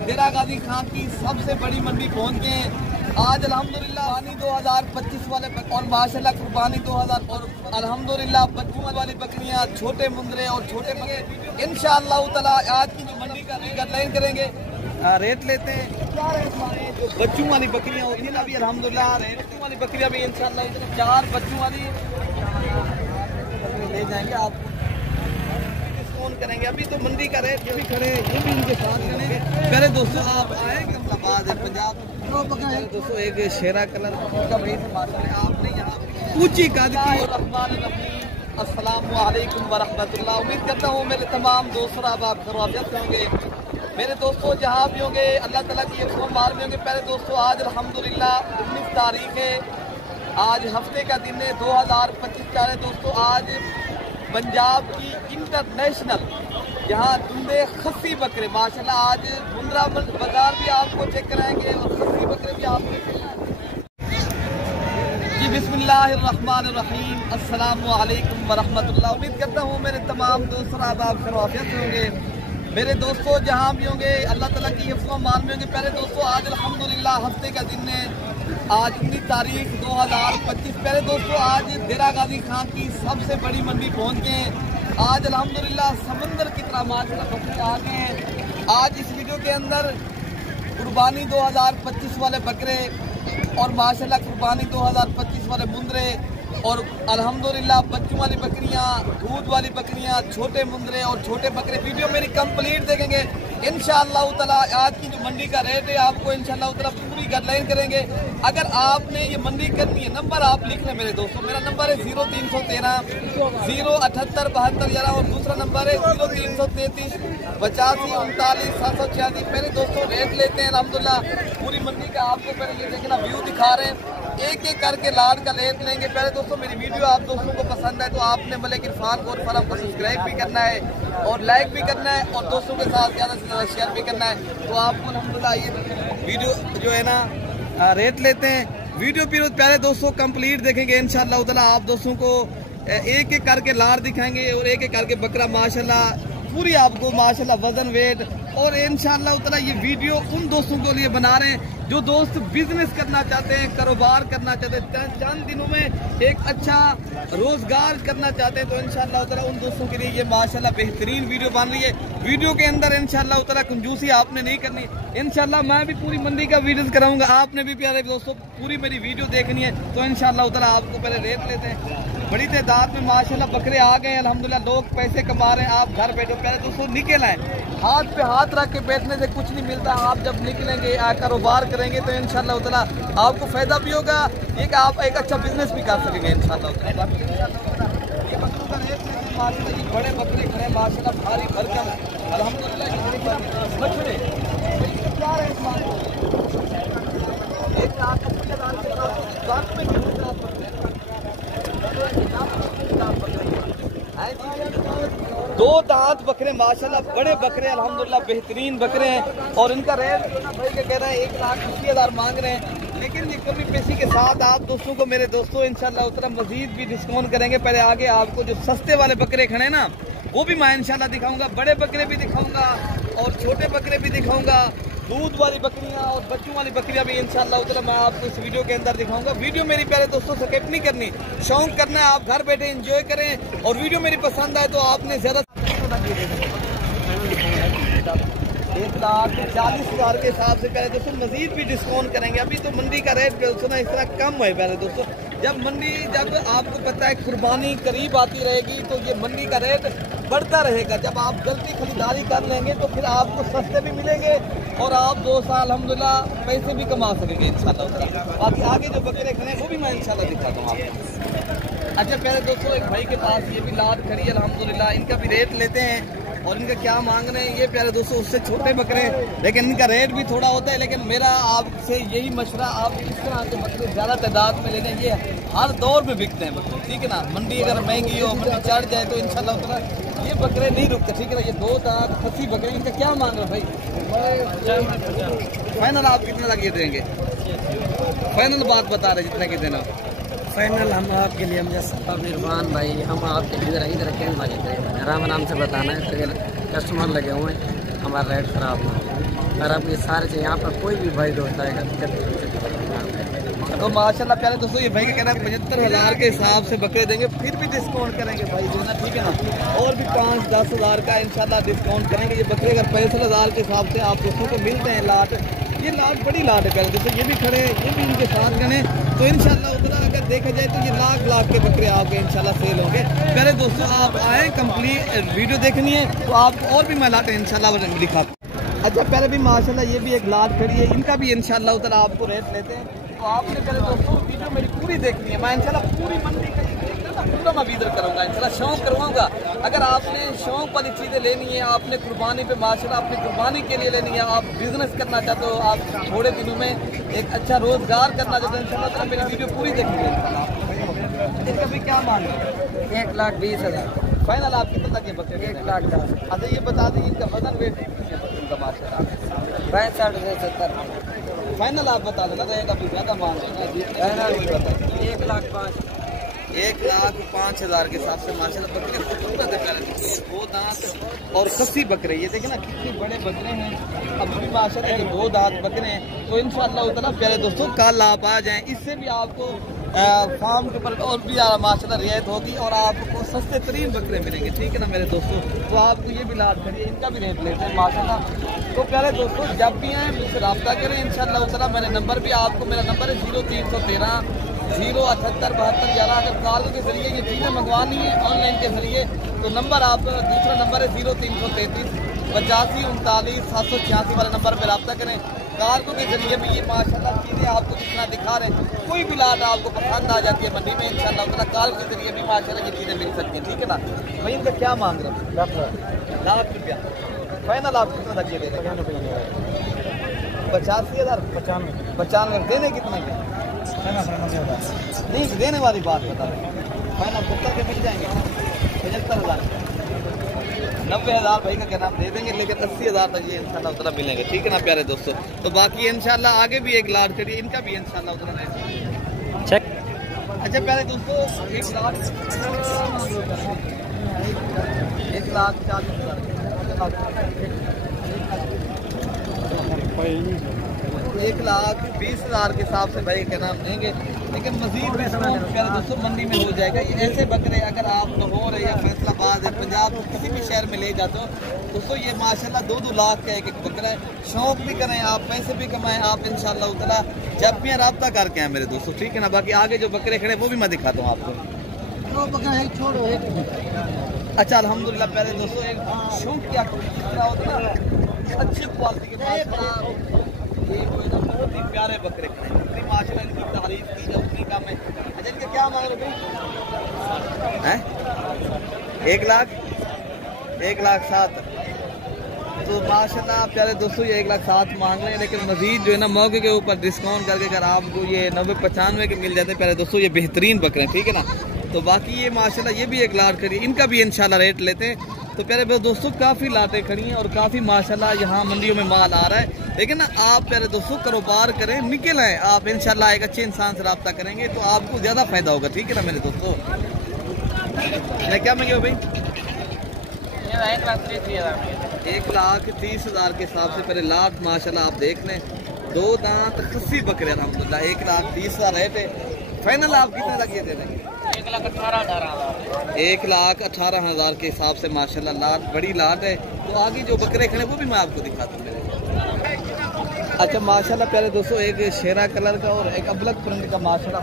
डेरा गाजी खान की सबसे बड़ी मंडी पहुंच गए हैं। आज अल्हम्दुलिल्लाह कुर्बानी 2025 वाले और माशाल्लाह कुर्बानी 2000 और अल्हम्दुलिल्लाह बच्चों वाली बकरियां, छोटे मुंदरे और छोटे बकरे इंशाअल्लाह ताला आज की जो मंडी का लाइन करेंगे, रेट लेते हैं। क्या रेट माने जो बच्चों वाली बकरियां होती है ना, अभी अल्हम्दुलिल्लाह बच्चों वाली बकरियां भी इंशाअल्लाह 4 बच्चों वाली ले जाएंगे, आप डिस्काउंट करेंगे। अभी तो मंडी का रेट जो भी खड़े ये भी इनके साथ करेंगे। पहले दोस्तों आप आए कमलाबाद है पंजाब दोस्तों, एक शेरा कलर का भाई माशाल्लाह आपने यहाँ ऊंची कद की। अस्सलाम वालेकुम वरहमतुल्लाह। उम्मीद करता हूँ मेरे तमाम दोस्त आप खैरियत होंगे। मेरे दोस्तों जहाँ भी होंगे अल्लाह ताला की मार में होंगे। पहले दोस्तों आज अल्हम्दुलिल्लाह 19 तारीख है, आज हफ्ते का दिन है 2025 का है दोस्तों। आज पंजाब की इंटरनेशनल यहाँ दुंदे खस्सी बकरे माशाल्लाह, आज मुंद्रा बाजार भी आपको चेक कराएंगे और खस्सी बकरे भी आपको जी। बिस्मिल्लाहिर्रहमानिर्रहीम, अस्सलामु अलैकुम वरहमतुल्लाह। उम्मीद करता हूँ मेरे तमाम दोस्त आप खैरियत होंगे। मेरे दोस्तों जहाँ भी होंगे अल्लाह ताला की मान में होंगे। पहले दोस्तों आज अल्हम्दुलिल्लाह हफ्ते का दिन है, आज 19 तारीख 2025। पहले दोस्तों आज डेरा गाजी खान की सबसे बड़ी मंडी पहुंच गए हैं। आज अल्हम्दुलिल्लाह समंदर की तरह माशाल्लाह बकरे आ गए हैं। आज इस वीडियो के अंदर कुर्बानी 2025 वाले बकरे और माशाल्लाह कुर्बानी 2025 वाले मुंदरे और अल्हम्दुलिल्लाह बच्चों वाली बकरियां, दूध वाली बकरियां, छोटे मुंदरे और छोटे बकरे वीडियो मेरी कंप्लीट देखेंगे इंशाअल्लाह ताला। आज की जो मंडी का रेट है आपको इंशाअल्लाह ताला पूरी गाइडलाइन करेंगे। अगर आपने ये मंडी करनी है, नंबर आप लिख लें मेरे दोस्तों। मेरा नंबर है 0313 078 72 और दूसरा नंबर है 0333 85 39 786। मेरे दोस्तों रेट लेते हैं अल्हम्दुलिल्लाह पूरी मंडी का। आपको पहले ये देखना व्यू दिखा रहे हैं, एक एक करके लाड का रेट लेंगे। पहले दोस्तों मेरी वीडियो आप दोस्तों को पसंद है तो आपने मलिक इरफान गोल्ड फार्म को सब्सक्राइब भी करना है और लाइक भी करना है और दोस्तों के साथ ज़्यादा से ज़्यादा शेयर भी करना है। तो आपको अल्हम्दुलिल्लाह ये वीडियो जो है ना रेट लेते हैं। वीडियो फिर पहले दोस्तों कंप्लीट देखेंगे इंशाअल्लाह ताला। आप दोस्तों को एक एक करके लाड दिखाएंगे और एक एक करके बकरा माशाल्लाह पूरी आपको माशाल्लाह वजन वेट। और इंशाअल्लाह ताला ये वीडियो उन दोस्तों के लिए बना रहे हैं जो दोस्त बिजनेस करना चाहते हैं, कारोबार करना चाहते हैं, चंद दिनों में एक अच्छा रोजगार करना चाहते हैं। तो इंशाअल्लाह ताला उन दोस्तों के लिए ये माशाल्लाह बेहतरीन वीडियो बन रही है। वीडियो के अंदर इंशाअल्लाह ताला कंजूसी आपने नहीं करनी। इंशाअल्लाह मैं भी पूरी मंडी का वीडियो कराऊंगा, आपने भी प्यारे दोस्तों पूरी मेरी वीडियो देखनी है। तो इंशाअल्लाह ताला आपको पहले रेट लेते हैं। बड़ी तादाद में माशाल्लाह बकरे आ गए हैं अल्हम्दुलिल्लाह, लोग पैसे कमा रहे हैं। आप घर बैठो, पहले दोस्तों निकल आए, हाथ पे हाथ रख के बैठने से कुछ नहीं मिलता। आप जब निकलेंगे कारोबार करेंगे तो इंशाअल्लाह ताला आपको फायदा भी होगा, एक आप एक अच्छा बिजनेस भी कर सकेंगे इंशाअल्लाह ताला। ये बकरों का रेट माशाल्लाह बड़े बकरे खड़े माशाल्लाह भारी भरकम अल्हम्दुलिल्लाह। बछड़े क्या रेट मांगो 2 दांत बकरे माशाल्लाह बड़े बकरे अल्हम्दुलिल्लाह बेहतरीन बकरे हैं। और इनका रेट भाई क्या कह रहे हैं 1,80,000 मांग रहे हैं, लेकिन ये कमी पेशी के साथ आप दोस्तों को मेरे दोस्तों इंशाल्लाह उतना मजीद भी डिस्काउंट करेंगे। पहले आगे आपको जो सस्ते वाले बकरे खड़े हैं ना वो भी मैं इंशाल्लाह दिखाऊंगा, बड़े बकरे भी दिखाऊंगा और छोटे बकरे भी दिखाऊंगा, दूध वाली बकरियां और बच्चों वाली बकरियां भी इंशाअल्लाह ताला मैं आपको इस वीडियो के अंदर दिखाऊंगा। वीडियो मेरी पहले दोस्तों स्किप नहीं करनी, शौक करना है, आप घर बैठे एंजॉय करें। और वीडियो मेरी पसंद आए तो आपने ज़्यादा 1,40,000 के हिसाब से पहले दोस्तों मजीद भी डिस्काउंट करेंगे। अभी तो मंडी का रेट सुना इस तरह कम है पहले दोस्तों। जब आपको पता है कुर्बानी करीब आती रहेगी तो ये मंडी का रेट बढ़ता रहेगा। जब आप जल्दी खरीदारी कर लेंगे तो फिर आपको सस्ते भी मिलेंगे और आप 2 साल अल्हम्दुलिल्लाह पैसे भी कमा सकेंगे इंशाअल्लाह। बाकी आगे जो बकरे खड़े हैं वो भी मैं इंशाअल्लाह दिखाता हूँ आपको। अच्छा पहले दोस्तों एक भाई के पास ये भी लाद खड़ी है अल्हम्दुलिल्लाह, इनका भी रेट लेते हैं और इनका क्या मांग रहे हैं। ये प्यारे दोस्तों उससे छोटे बकरे लेकिन इनका रेट भी थोड़ा होता है। लेकिन मेरा आपसे यही मशवरा, आप इस तरह के बकरे ज़्यादा तादाद में लेने, ये हर दौर में बिकते हैं बकरे, ठीक है ना। मंडी अगर महंगी हो, मंडी चढ़ जाए तो इंशाअल्लाह ताला ये बकरे नहीं रुकते, ठीक है ना। ये 2 दांत खस्सी बकरे, इनका क्या मांग रहे भाई? फाइनल आप कितने लगे देंगे? फाइनल बात बता रहे जितने की देना फाइनल हम आपके लिए हम इरफान भाई, हम आपके लिए इधर कहीं मांगे आराम आराम से बताना है, कस्टमर लगे हुए हैं, हमारा रेट खराब ना हो। और अब ये सारे से यहाँ पर कोई भी भाई दोस्त आएगा तो माशाल्लाह प्यारे दोस्तों, ये भाई का कहना है 75,000 के हिसाब से बकरे देंगे, फिर भी डिस्काउंट करेंगे भाई जो ना, ठीक है ना। और भी 5-10 हज़ार का इंशाल्लाह डिस्काउंट करेंगे। ये बकरे अगर 65,000 के हिसाब से आप दोस्तों को मिलते हैं लाट, ये लाट बड़ी लाट है प्यारे दोस्तों, ये भी खड़े हैं, ये भी इनके साथ गए, तो इंशाल्लाह उतना अगर देखा जाए तो ये लाख के बकरे आपके इंशाल्लाह सेल होंगे। प्यारे दोस्तों आप आए, कंप्लीट वीडियो देखनी है तो आपको और भी मैं लाटें इंशाल्लाह दिखाता हूँ। अच्छा प्यारे भी माशाल्लाह ये भी एक लाट खड़ी है, इनका भी इंशाल्लाह उतना आपको रेट लेते हैं। तो आपने पहले दोस्तों वीडियो मेरी पूरी देखनी है, मैं इंशाल्लाह पूरी मंडी का पूरा मैं विजिट करूँगा, इंशाल्लाह शौक करवाऊँगा। अगर आपने शौक वाली चीज़ें लेनी है, आपने कुर्बानी पे माशाल्लाह अपनी कुर्बानी के लिए लेनी है, आप बिजनेस करना चाहते हो, आप थोड़े दिनों में एक अच्छा रोजगार करना चाहते हो, इंशाल्लाह तो मेरी वीडियो पूरी देखिए। इनका भी क्या मान है? 1,20,000 फाइनल आप कितना तक ये बकरे? 1,10,000। अच्छा ये बता दें इनका वजन वेट इनका माशाल्लाह 65 से 70 फाइनल आप बता देना, रहेगा भी ज़्यादा मान लेना। 1,05,000 1,05,000 के हिसाब से माशाल्लाह बकरे खूबसूरत है प्यारे, दो दांत और खस्सी बकरे, ये देखें ना कितने बड़े बकरे हैं। अब भी माशाल्लाह ये दो दांत बकरे हैं। तो इंशाल्लाह उतना प्यारे दोस्तों कल आप आ जाएं, इससे भी आपको फार्म के ऊपर और भी माशाल्लाह रियायत होगी और आपको सस्ते तरीन बकरे मिलेंगे, ठीक है ना मेरे दोस्तों। तो आपको ये भी लाभ करिए, इनका भी रेट लेते हैं माशाल्लाह। तो प्यारे दोस्तों जब भी आए मुझसे रब्ता करें इंशाल्लाह उतना। मेरा नंबर भी आपको, मेरा नंबर है 0313 078 72 11। अगर कार्गो के जरिए ये चीज़ें मंगवानी है ऑनलाइन के जरिए तो नंबर आप, दूसरा नंबर है 0333 85 39 786 वाले नंबर पर रब्ता करें। कार्गो के जरिए भी ये माशाल्लाह चीज़ें आपको जितना दिखा रहे हैं, कोई भी लाट आपको पसंद आ जाती है मंडी में इंशाल्लाह उतना कार्गो के जरिए भी माशाल्लाह ये चीज़ें मिल सकती हैं, ठीक है ना। भाई इनका क्या मांग रहे हैं? 10 रुपया फाइनल आप कितना तक ये दे रहे हैं? 85,000 95 देने कितने के? नहीं देने वाली बात बता रहे, फाइनल 70 के मिल जाएंगे, 75,000 90,000 भाई का कहना आप दे देंगे, लेकिन 80,000 तक ये इंशाल्लाह उतना मिलेंगे, ठीक है ना प्यारे दोस्तों। तो बाकी इंशाल्लाह आगे भी एक लाट करिए, इनका भी इंशाल्लाह उतना रहेगा। चेक। अच्छा प्यारे दोस्तों 1,40,000 1,20,000 के हिसाब से भाई क्या नाम देंगे, लेकिन मजीद डिस्काउंट प्यारे दोस्तों मंडी में हो जाएगा। ये ऐसे बकरे अगर आप लाहौर है या फैसलाबाद है, पंजाब किसी भी शहर में ले जाते हो दोस्तों, ये माशाल्लाह 2-2 लाख का एक बकरा है। शौक भी करें आप, पैसे भी कमाएं आप इंशाल्लाह उतना, जब भी रब्ता करके आए मेरे दोस्तों, ठीक है ना। बाकी आगे जो बकरे खड़े वो भी मैं दिखाता हूँ आपको। छोड़ो अच्छा अल्हम्दुलिल्लाह प्यारे दोस्तों, एक शौक क्या होता है, अच्छी क्वालिटी के पास ये बहुत ही प्यारे बकरे खड़े हैं, माशाल्लाह इनकी तारीफ की जाए उतनी कम है। अच्छा इनके क्या मांग रहे हैं? 1,07,000। तो माशाल्लाह प्यारे दोस्तों ये 1,07,000 मांग रहे हैं, लेकिन मजीद जो है ना मौके के ऊपर डिस्काउंट करके अगर आपको ये 90-95 के मिल जाते हैं प्यारे दोस्तों, ये बेहतरीन बकरे हैं, ठीक है ना। तो बाकी ये माशाल्लाह ये भी एक लाट खड़ी है, इनका भी इंशाल्लाह रेट लेते हैं। तो प्यारे दोस्तों काफ़ी लाटें खड़ी हैं और काफ़ी माशाल्लाह यहाँ मंडियों में माल आ रहा है, लेकिन ना आप प्यारे दोस्तों कारोबार करें, निकल आए आप इंशाल्लाह एक अच्छे इंसान से रब्ता करेंगे तो आपको ज़्यादा फायदा होगा, ठीक है ना मेरे दोस्तों। मैं क्या मांगे हो भाई? 1,30,000 के हिसाब से पहले लाट माशाल्लाह आप देख लें, 2 दांत खस्सी बकरे अल्हम्दुलिल्लाह 1,30,000 रेट है। फाइनल आप कितने तक ये दे देंगे? 1,18,000 के हिसाब से माशाल्लाह लाट बड़ी लाट है। तो आगे जो बकरे खड़े वो भी मैं आपको दिखाता हूँ मेरे। अच्छा माशाल्लाह प्यारे दोस्तों एक शेरा कलर का और एक अबलक प्रिंट का माशाल्लाह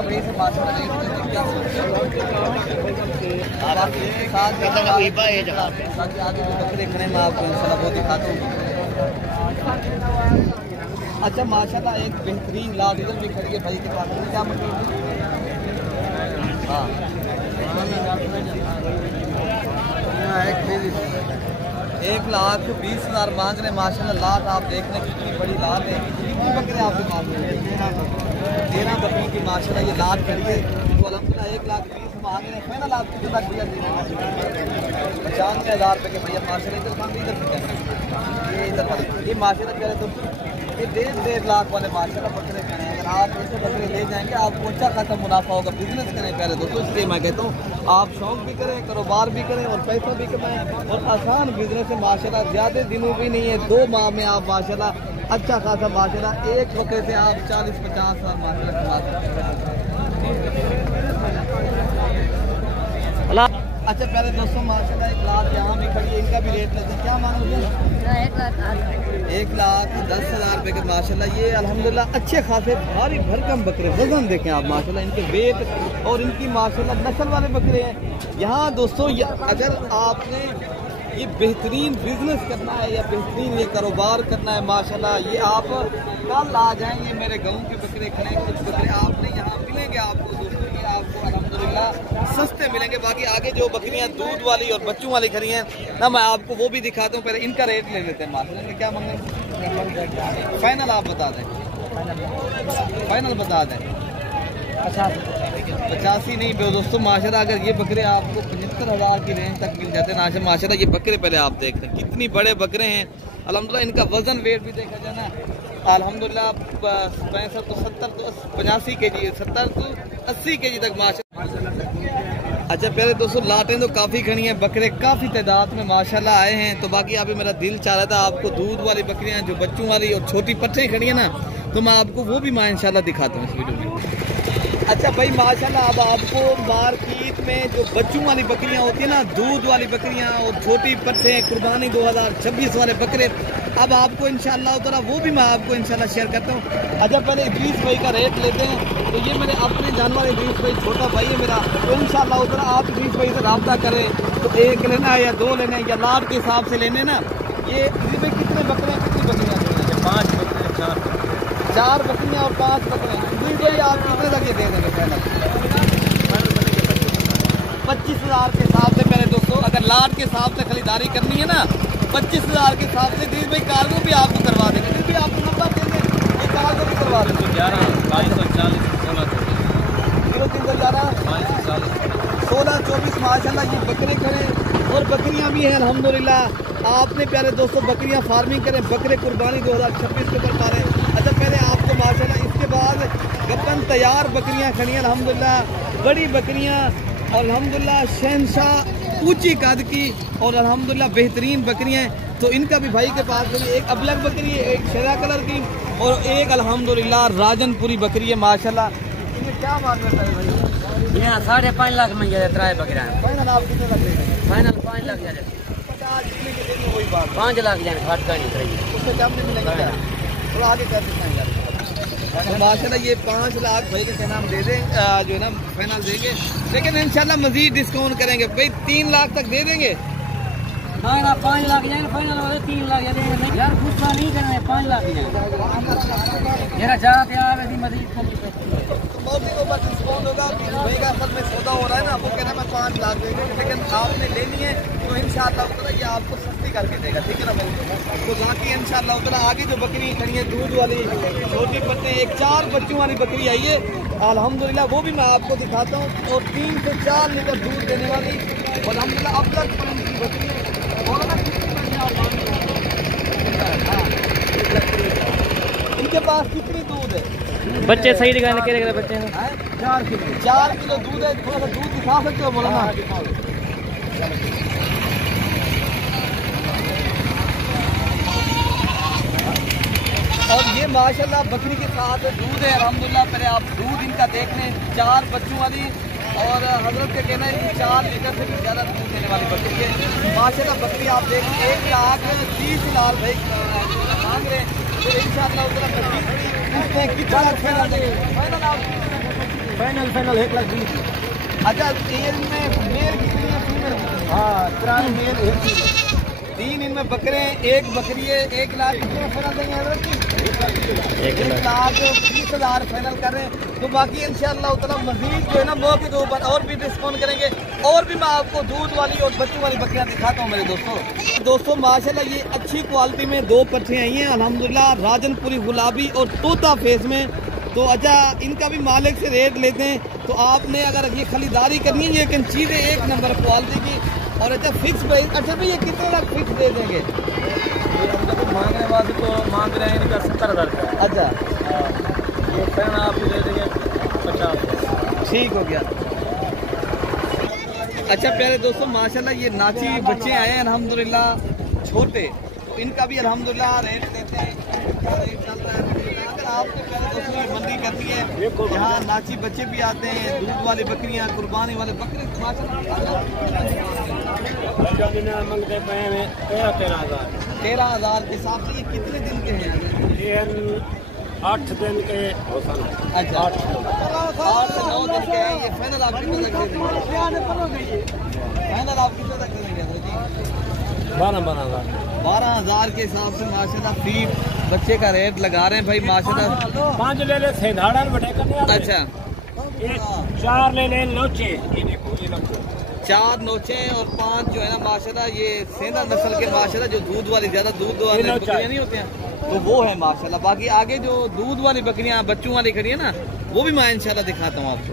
भाई से माशाल्लाह आगे जो बकरे खड़े मैं आपको इंशाल्लाह वो दिखाता हूँ। अच्छा माशाल्लाह एक बेहतरीन लाट इधर भी खड़ी है भाई के पास, क्या मतलब? हाँ 1,20,000 मांग रहे हैं माशाल्लाह। लाट आप देख रहे हैं कितनी बड़ी लाट है, कितनी बकरे आपसे मांग रहे हैं? 13 बकरी की माशाल्लाह ये लाट खड़ी है। तो अल्हम्दुलिल्लाह 1,20,000 मांग रहे हैं, फाइनल आप कितने तक भैया? 95,000 रुपये के भैया माशाल्लाह। इधर ये इधर वाले ये माशाल्लाह कह रहे दोस्तों ये 1.5 लाख वाले माशाल्लाह बकरे खड़े हैं। अगर आप ऐसे बकरे ले जाएंगे, आपको अच्छा खासा मुनाफा होगा। बिजनेस करें पहले दोस्तों, इसलिए मैं कहता हूँ आप शौक भी करें, कारोबार भी करें और पैसा भी कमाएं। और आसान बिजनेस है माशाल्लाह, ज़्यादा दिनों भी नहीं है, 2 माह में आप माशाल्लाह अच्छा खासा माशाल्लाह एक बकरे से आप 40-50 हज़ार माशाल्लाह कमा सकते हैं। अच्छा पहले दोस्तों माशाल्लाह एक लाख यहाँ भी खड़ी है, इनका भी रेट लेते हैं। क्या मांगोगे? 1,10,000 रुपये के माशाल्लाह। ये अल्हम्दुलिल्लाह अच्छे खासे भारी भरकम बकरे, वजन देखें आप माशाल्लाह, इनके वेट और इनकी माशाल्लाह नस्ल वाले बकरे हैं। यहाँ दोस्तों अगर आपने ये बेहतरीन बिजनेस करना है या बेहतरीन ये कारोबार करना है माशाल्लाह, ये आप कल आ जाएंगे मेरे गाँव के बकरे खड़े, कुछ बकरे आपने यहाँ मिलेंगे आपको दोस्तों, ये आपको अल्हम्दुलिल्लाह सस्ते मिलेंगे। बाकी आगे जो बकरियाँ दूध वाली और बच्चों वाली खड़ी हैं ना, मैं आपको वो भी दिखाता हूँ। पहले इनका रेट ले लेते हैं माशाल्लाह, इनका क्या मांगे? फाइनल आप बता दें, फाइनल बता दें। 85 नहीं दोस्तों माशाल्लाह, अगर ये बकरे आपको 75,000 की रेंज तक मिल जाते हैं माशाल्लाह। ये बकरे पहले आप देख लें कितनी बड़े बकरे हैं अल्हम्दुलिल्लाह। इनका वजन वेट भी देखा जाए ना अल्हम्दुलिल्लाह 65 तो 70 तो 85 kg, 70 तो 80 kg तक माशाल्लाह। अच्छा पहले दोस्तों लाटें तो काफ़ी खड़ी हैं, बकरे काफ़ी तादाद में माशाल्लाह आए हैं। तो बाकी अभी मेरा दिल चाह रहा था आपको दूध वाली बकरियाँ जो बच्चों वाली और छोटी पट्टी खड़ी है ना, तो मैं आपको वो भी मैं इंशाल्लाह दिखाता हूँ इस वीडियो में। अच्छा भाई माशाल्लाह, अब आपको मार्केट में जो बच्चों वाली बकरियां होती है ना, दूध वाली बकरियां और छोटी पट्टे कुर्बानी 2026 वाले बकरे, अब आपको इंशाल्लाह उतरा वो भी मैं आपको इंशाल्लाह शेयर करता हूँ। अच्छा पहले इदरीस भाई का रेट लेते हैं। तो ये मेरे अपने जानवर इदरीस भाई छोटा भाई है मेरा, तो इंशाल्लाह उतरा आप इदरीस भाई से रब्ता करें, तो एक लेना है या 2 लेने हैं या लाट के हिसाब से लेने ना। ये इदरीस भाई कितने बकरे हैं, कितनी बकरियाँ? 5 बकरे, 4 बकरियाँ और 5 बकरे। भाई आप कितने तक ये दे देंगे? पहले 25,000 के हिसाब से पहले दोस्तों, अगर लाट के हिसाब से खरीदारी करनी है ना 25,000 के हिसाब से दिल भाई कार्गो भी आपको करवा देंगे। दिल भाई आपको नंबर देंगे, ये कार्गो भी करवा देंगे। 11 2240 16 16-24 माशाल्लाह ये बकरे खड़े और बकरियां भी हैं अल्हम्दुलिल्लाह। आपने प्यारे दोस्तों बकरियां फार्मिंग करें, बकरे कुर्बानी 2026 के ऊपर मारें। अच्छा पहले आपको माशाल्लाह इसके बाद गप्पन तैयार बकरियां खड़ी हैं अल्हम्दुलिल्लाह, बड़ी बकरियां और अल्हम्दुलिल्लाह शहनशाह ऊंची कद की और अल्हम्दुलिल्लाह बेहतरीन बकरियां हैं। तो इनका भी भाई के पास एक अबलग बकरी है, एक शेरा कलर की और एक अल्हम्दुलिल्लाह राजनपुरी बकरी है माशाल्लाह। इन्हें क्या मांग रहे हैं भाई? यहाँ 5.5 लाख में जाए 3 बकरा। फाइनल आप कितने लग रहे हैं? फाइनल 5 लाख जाए, 5 लाख जाए घाट का नहीं करेंगे, उससे कम नहीं मिलेगा क्या? थोड़ा आगे कर सकते हैं तो माशाल्लाह ये 5 लाख भाई के कहना हम दे दें जो है ना फाइनल देंगे, लेकिन इंशाल्लाह मजीद डिस्काउंट करेंगे भाई। 3 लाख तक दे देंगे ना 5 लाख जाए फाइनल वाले 3 लाख जाए यार, गुस्सा नहीं करना है। 5 लाख जाए मेरा जाते यार यदि मजीद मौके के ऊपर डिस्काउंट होगा। भाई का असल में सौदा हो रहा है ना, वो कहना मैं 5 लाख देंगे, लेकिन आपने लेनी है तो इंशाल्लाह उतना ये आपको सस्ती करके देगा, ठीक है ना भाई। तो बाकी इंशाल्लाह उतना आगे जो बकरी खड़ी है दूध वाली छोटी पट्टे, एक 4 बच्चों वाली बकरी आई है अल्हम्दुलिल्लाह, वो भी मैं आपको दिखाता हूँ। और 3 से 4 लीटर दूध देने वाली और अल्हम्दुलिल्लाह अब तक बकरी है। इनके पास कितनी दूध है? बच्चे सही दिखाने के बच्चे हैं 4 किलो दूध है। थोड़ा सा दूध दिखा सकते हो बोला ना? और ये माशाल्लाह बकरी के साथ दूध है अल्हम्दुलिल्लाह। पहले आप दूध इनका देख लें, 4 बच्चों वाली और हजरत का कहना है 4 लीटर से भी ज़्यादा दूध देने वाली बकरी है माशाल्लाह। बकरी आप देख 1,30,000 भाई मांग रहे हैं, तो इंशाल्लाह उतना कितना फाइनल फाइनल 1,20,000। अच्छा इनमें मेल कितनी है फीमेल? हाँ 3 मेल 3 इनमें बकरे हैं, 1 बकरी है। 1 लाख कितने फाइनल देंगे हजरत जी? 1,20,000 फाइनल कर रहे हैं। तो बाकी इंशाल्लाह उतना मजीद जो है ना मौके के ऊपर और भी डिस्काउंट करेंगे। और भी मैं आपको दूध वाली और बच्चों वाली बकरियां दिखाता हूँ मेरे दोस्तों माशाल्लाह ये अच्छी क्वालिटी में 2 पट्टियाँ आई हैं अल्हम्दुलिल्लाह, राजनपुरी गुलाबी और तोता फेस में। तो अच्छा इनका भी मालिक से रेट लेते हैं। तो आपने अगर ये खरीदारी करनी है, लेकिन चीज़ें 1 नंबर क्वालिटी की और अच्छा फिक्स प्राइस। अच्छा भाई ये कितने लाख फिक्स दे देंगे? मांगने वाले तो मांग रहे हैं इनका 70,000 का। अच्छा आप दे देंगे 50। ठीक हो गया। अच्छा प्यारे दोस्तों, माशाल्लाह ये नाची बच्चे आए हैं अल्हम्दुलिल्लाह छोटे, तो इनका भी अल्हम्दुलिल्लाह रेट देते हैं। रेट चल रहा है अगर आपको प्यारे दोस्तों की मंडी करनी है, यहाँ नाची बच्चे भी आते हैं, दूध वाली बकरियाँ, कुर्बानी वाले बकरे माशाल्लाह 13,000 के हिसाब से। ये कितने दिन के हैं? ये 8 दिन के अच्छा 8 से 9 दिन के हैं। ये फाइनल आप कितने तक दे देंगे? फाइनल आप कितने तक दे देंगे जी? 12,000 के हिसाब से माशाल्लाह फीड बच्चे का रेट लगा रहे हैं भाई माशाल्लाह। 5 ले ले सेंधाड़ा बटे करने। अच्छा 4 ले ले लोचे, ये देखो ये लोचे 4 नोचे और 5 जो है ना माशाल्लाह ये सेंधा नस्ल के माशाल्लाह जो दूध वाली ज्यादा दूध वाली बकरियां नहीं होती हैं तो वो है माशाल्लाह। बाकी आगे जो दूध वाली बकरियां बच्चों वाली खड़ी है ना वो भी मैं इंशाल्लाह दिखाता हूँ आपको।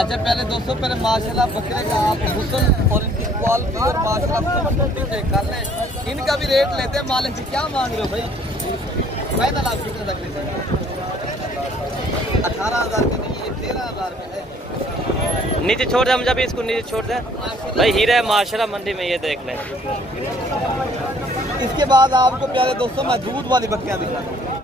अच्छा पहले दोस्तों पहले माशाल्लाह बकरे का आप हुस्न और इनकी क्वालिटी और माशाल्लाह खूबसूरती चेक कर लें। इनका भी रेट लेते हैं। मालिक जी क्या मांग रहे हो भाई? फाइनल आप कितने तक लेते हैं? 18,000 के नहीं, ये 13,000 में है। नीचे छोड़ दे, हम जब इसको नीचे छोड़ दे भाई। हीरा है माशाल्लाह मंडी में, ये देख लें। इसके बाद आपको प्यारे दोस्तों मैं दूध वाली बकरियां दिखाता हूँ।